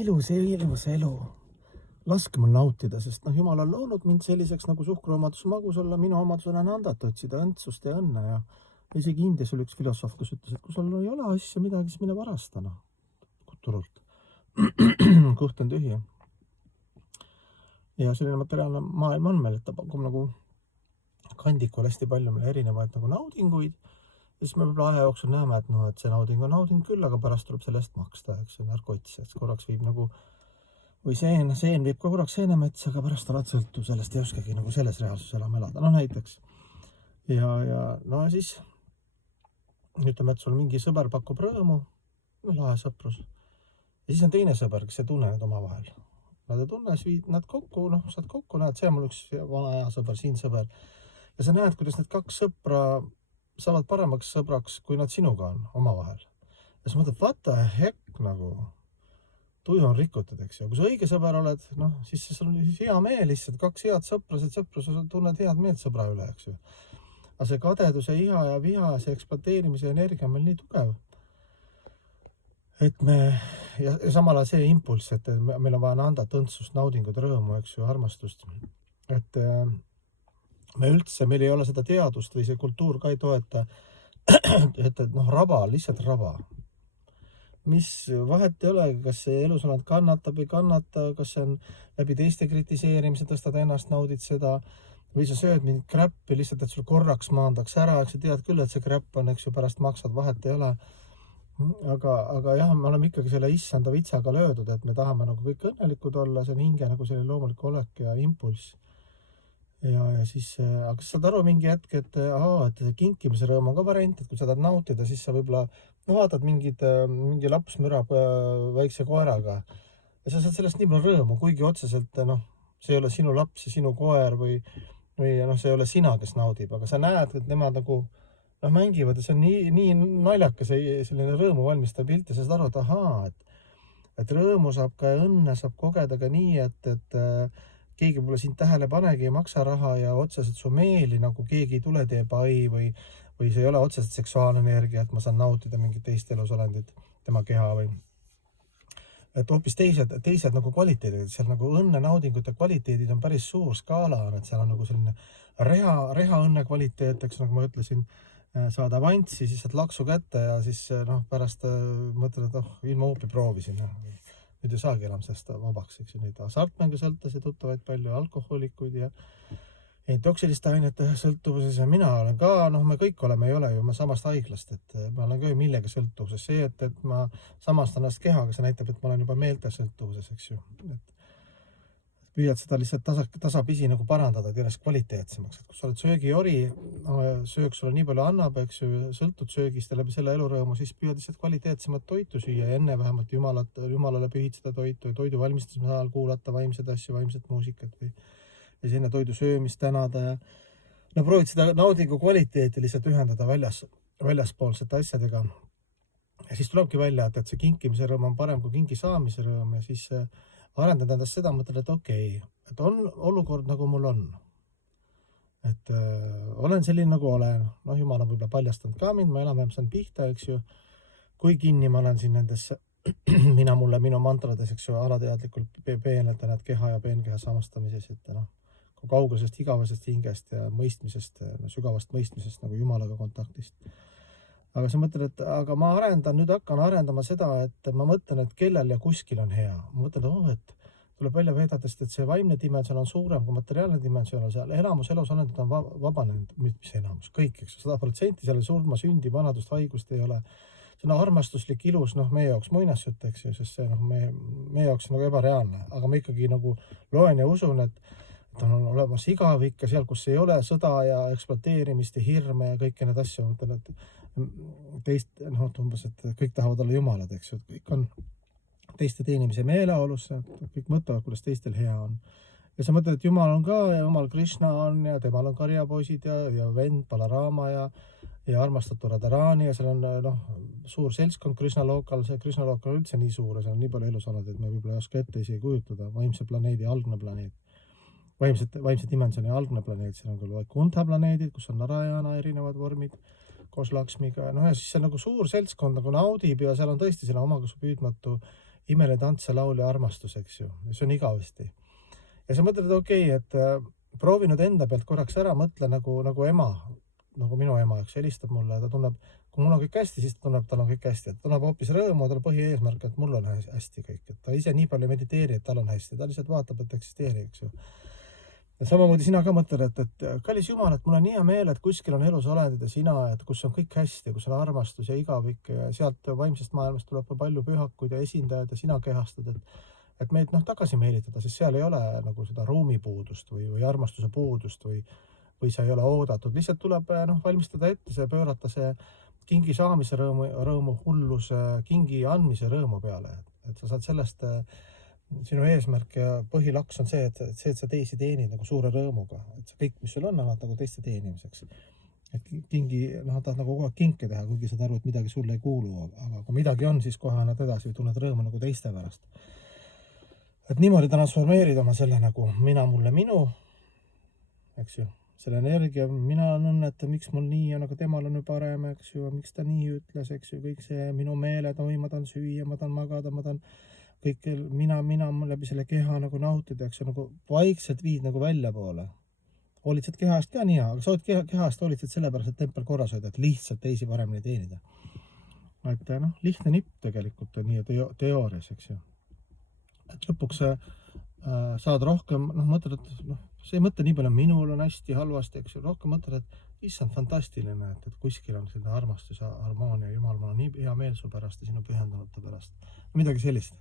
ilus elu. Laske mul nautida, sest Jumal on loonud mind selliseks nagu suhkruomadus magus olla, minu omadus on andat otsida õndsust ja õnne ja isegi Indias oli üks filosoof, kes ütles, et kui sul ei ole asja midagi, siis mine varasta, turult. Kõht on tühi. Ja selline materiaalne maailm on meil, et ta pakub nagu kandikul hästi palju meil erinevaid nagu naudinguid. Ja siis me võib-olla aja jooksul näeme, et see nauding on nauding küll, aga pärast tuleb selle eest maksta, eks see narkots, et korraks viib nagu või seen viib ka korraks seenemetsa, aga pärast oled sõltuv sellest ei oskagi nagu selles reaalsuses enam elada. Näiteks. Ja siis ütleme, et sul mingi sõber pakub rõõmu, lahe sõprus. Ja siis on teine sõber, kes ei tunne need omavahel. Nad ei tunne, siis viid nad kokku, saad kokku, näed, see on mul üks vana hea sõber, siin sõber. Ja sa näed, kuidas need kaks sõpra saavad paremaks sõbraks, kui nad sinuga on omavahel. Ja sa mõtled, what the heck nagu tuju on rikutud, eks ju. Kui sa õige sõber oled, siis sul on hea meel lihtsalt, kaks head sõpra, sa tunned head meelt sõbra üle, eks ju. Aga see kadeduse, iha ja viha, see ekspluateerimise energia on meil nii tugev. Et ja samal ajal see impulss, et meil on vaja anda õndsust, naudingut, rõõmu, eks ju, armastust. Et meil ei ole seda teadust või see kultuur ka ei toeta, et raba, lihtsalt raba. Mis vahet ei ole, kas see elus oled kannatab või kannata, kas see on läbi teiste kritiseerimise, tõstad ennast, naudid seda, või sa sööd mingit kräppi lihtsalt, et sul korraks maandaks ära, eks sa tead küll, et see kräpp on, eks ju, pärast maksad, vahet ei ole. Aga jah, me oleme ikkagi selle issanda vitsaga löödud, et me tahame nagu kõik õnnelikud olla, see on hinge nagu selline loomulik olek ja impulss. Ja siis, aga kas saad aru mingi hetk, et see kinkimise rõõm on ka variant, et kui sa tahad nautida, siis sa võib-olla vaatad mingi laps mürab väikse koeraga ja sa saad sellest nii palju rõõmu, kuigi otseselt see ei ole sinu laps ja sinu koer või see ei ole sina, kes naudib, aga sa näed, et nemad nagu mängivad ja see on nii naljakas selline rõõmu valmistav pilt ja sa saad aru, et rõõmu saab ka ja õnne saab kogeda ka nii, et keegi võib-olla sind tähele panegi, ei maksa raha ja otseselt su meeli nagu keegi ei tule teeb ai või see ei ole otseselt seksuaalne energia, et ma saan nautida mingit teist elusolendit, tema keha või et hoopis teised nagu kvaliteedid, seal nagu õnne, naudingute kvaliteedid on päris suur skaala, et seal on nagu selline reha õnne kvaliteet, eks nagu ma ütlesin, saad avanssi, siis saad laksu kätte ja siis pärast mõtled, et ilma hoopi proovisin. Nüüd ei saagi enam sellest vabaks, eks ju, neid hasartmängu sõltuvaid tuttavaid palju, alkohoolikuid ja toksiliste ainete sõltuvuses ja mina olen ka, me kõik oleme, ei ole ju ma samast haiglast, et ma olen ka ju millegi sõltuvuses. See, et ma samastan ennast kehaga, see näitab, et ma olen juba meelte sõltuvuses, eks ju. Püüad seda lihtsalt tasapisi nagu parandada, et järjest kvaliteetsemaks. Et kui sa oled söögiori, söök sulle nii palju annab, eks ju, sõltud söögist ja läbi selle elurõõmu, siis püüad lihtsalt kvaliteetsemat toitu süüa ja enne vähemalt Jumalale pühitseda toitu ja toidu valmistamise ajal kuulata vaimseid asju, vaimset muusikat või ja sinna toidu söömist tänada ja proovid seda naudingu kvaliteeti lihtsalt ühendada väljaspoolsete asjadega. Ja siis tulebki välja, et see kinkimise rõõm on parem kui kingi saamise rõõm ja siis arendada endast seda, mõtled, et okei, et on olukord nagu mul on. Et olen selline nagu olen. Jumal on võib-olla paljastanud ka mind, ma enam-vähem saan pihta, eks ju. Kui kinni ma olen siin nendesse minu mantrades, eks ju, alateadlikult peenetan, et keha ja peenkeha samastamises, et kui kauglasest, igavasest hingest ja mõistmisest, sügavast mõistmisest nagu Jumalaga kontaktist. Aga sa mõtled, et aga ma hakkan arendama seda, et ma mõtlen, et kellel ja kuskil on hea. Ma mõtlen, et tuleb välja veedatest, et see vaimne dimensioon on suurem kui materiaalne dimensioon. Seal elamus elusolendid on vabanenud, mis enamus, kõik, eks 100%, seal surma, sündi, vanadust, haigust ei ole. See on armastuslik ilus, meie jaoks muinasjutt, eks ju, sest see meie jaoks on nagu ebareaalne. Aga ma ikkagi nagu loen ja usun, et on olemas igavik ja seal, kus ei ole sõda ja ekspluateerimist ja hirme ja kõiki need asju. Mõtlen, et umbes, et kõik tahavad olla jumalad, eks ju, kõik on teiste teenimise meeleolus, kõik mõtlevad, kuidas teistel hea on. Ja sa mõtled, et Jumal on ka ja Jumal Krishna on ja temal on karjapoisid ja vend Balarama ja armastatud Radharani ja seal on suur seltskond Krishna lookal, see Krishna lookal on üldse nii suur ja seal on nii palju elusolend, et me võib-olla ei oska ette isegi kujutada, vaimse planeedi algne planeet. Vaimse dimensiooni algne planeet, seal on küll Vaikuntha planeedid, kus on Narayana erinevad vormid koos Laksmiga. Ja siis see on nagu suur seltskond nagu naudib ja seal on tõesti selle omagus püüdmatu imeline tants ja laul ja armastus, eks ju, ja see on igavesti. Ja sa mõtled, et okei, et proovi nüüd enda pealt korraks ära, mõtle nagu ema, nagu minu ema, eks helistab mulle, ta tunneb, kui mul on kõik hästi, siis ta tunneb, tal on kõik hästi, et tunneb hoopis rõõmu, tal põhieesmärk, et mul on hästi kõik, et ta ise nii palju ei mediteeri, et tal on hästi, ta lihtsalt vaatab, et eksisteeri, eks ju. Ja samamoodi sina ka mõtled, et kallis Jumal, et mul on nii hea meel, et kuskil on elus olendid ja sina, et kus on kõik hästi, kus on armastus ja igavik ja sealt vaimsest maailmast tuleb palju pühakuid ja esindajad ja sina kehastad, et meid tagasi meelitada, sest seal ei ole nagu seda ruumipuudust või armastuse puudust või sa ei ole oodatud, lihtsalt tuleb valmistada ette see, pöörata see kingi saamise rõõmu hulluse, kingi andmise rõõmu peale, et sa saad sellest sinu eesmärk ja põhilaks on see, et sa teisi teenid nagu suure rõõmuga, et see kõik, mis sul on, annad nagu teiste teenimiseks. Et kingi, tahad nagu kogu aeg kinke teha, kuigi saad aru, et midagi sulle ei kuulu, aga kui midagi on, siis kohe annad edasi või tunned rõõmu nagu teiste pärast. Et niimoodi transformeerid oma selle nagu mina mulle minu, eks ju, selle energia, mina on õnnetu, miks mul nii on, aga temal on ju parem, eks ju, miks ta nii ütles, eks ju, kõik see minu meeled, ma tahan süüa, ma tahan magada, ma tahan kõik mina läbi selle keha nagu nautida, eks ju, nagu vaikselt viid nagu välja poole. Hoolitsed kehast ka nii, aga sa oled kehast hoolitsed sellepärast, et tempel korras hoida, et lihtsalt teisi paremini teenida. Et lihtne nipp tegelikult on nii teoorias, eks ju. Et lõpuks saad rohkem, mõtled, et see ei mõtle nii palju, minul on hästi halvasti, eks ju, rohkem mõtled, et issand fantastiline, et kuskil on selline armastus ja harmoonia, Jumal, mul on nii hea meel su pärast ja sinu pühendunute pärast. Midagi sellist.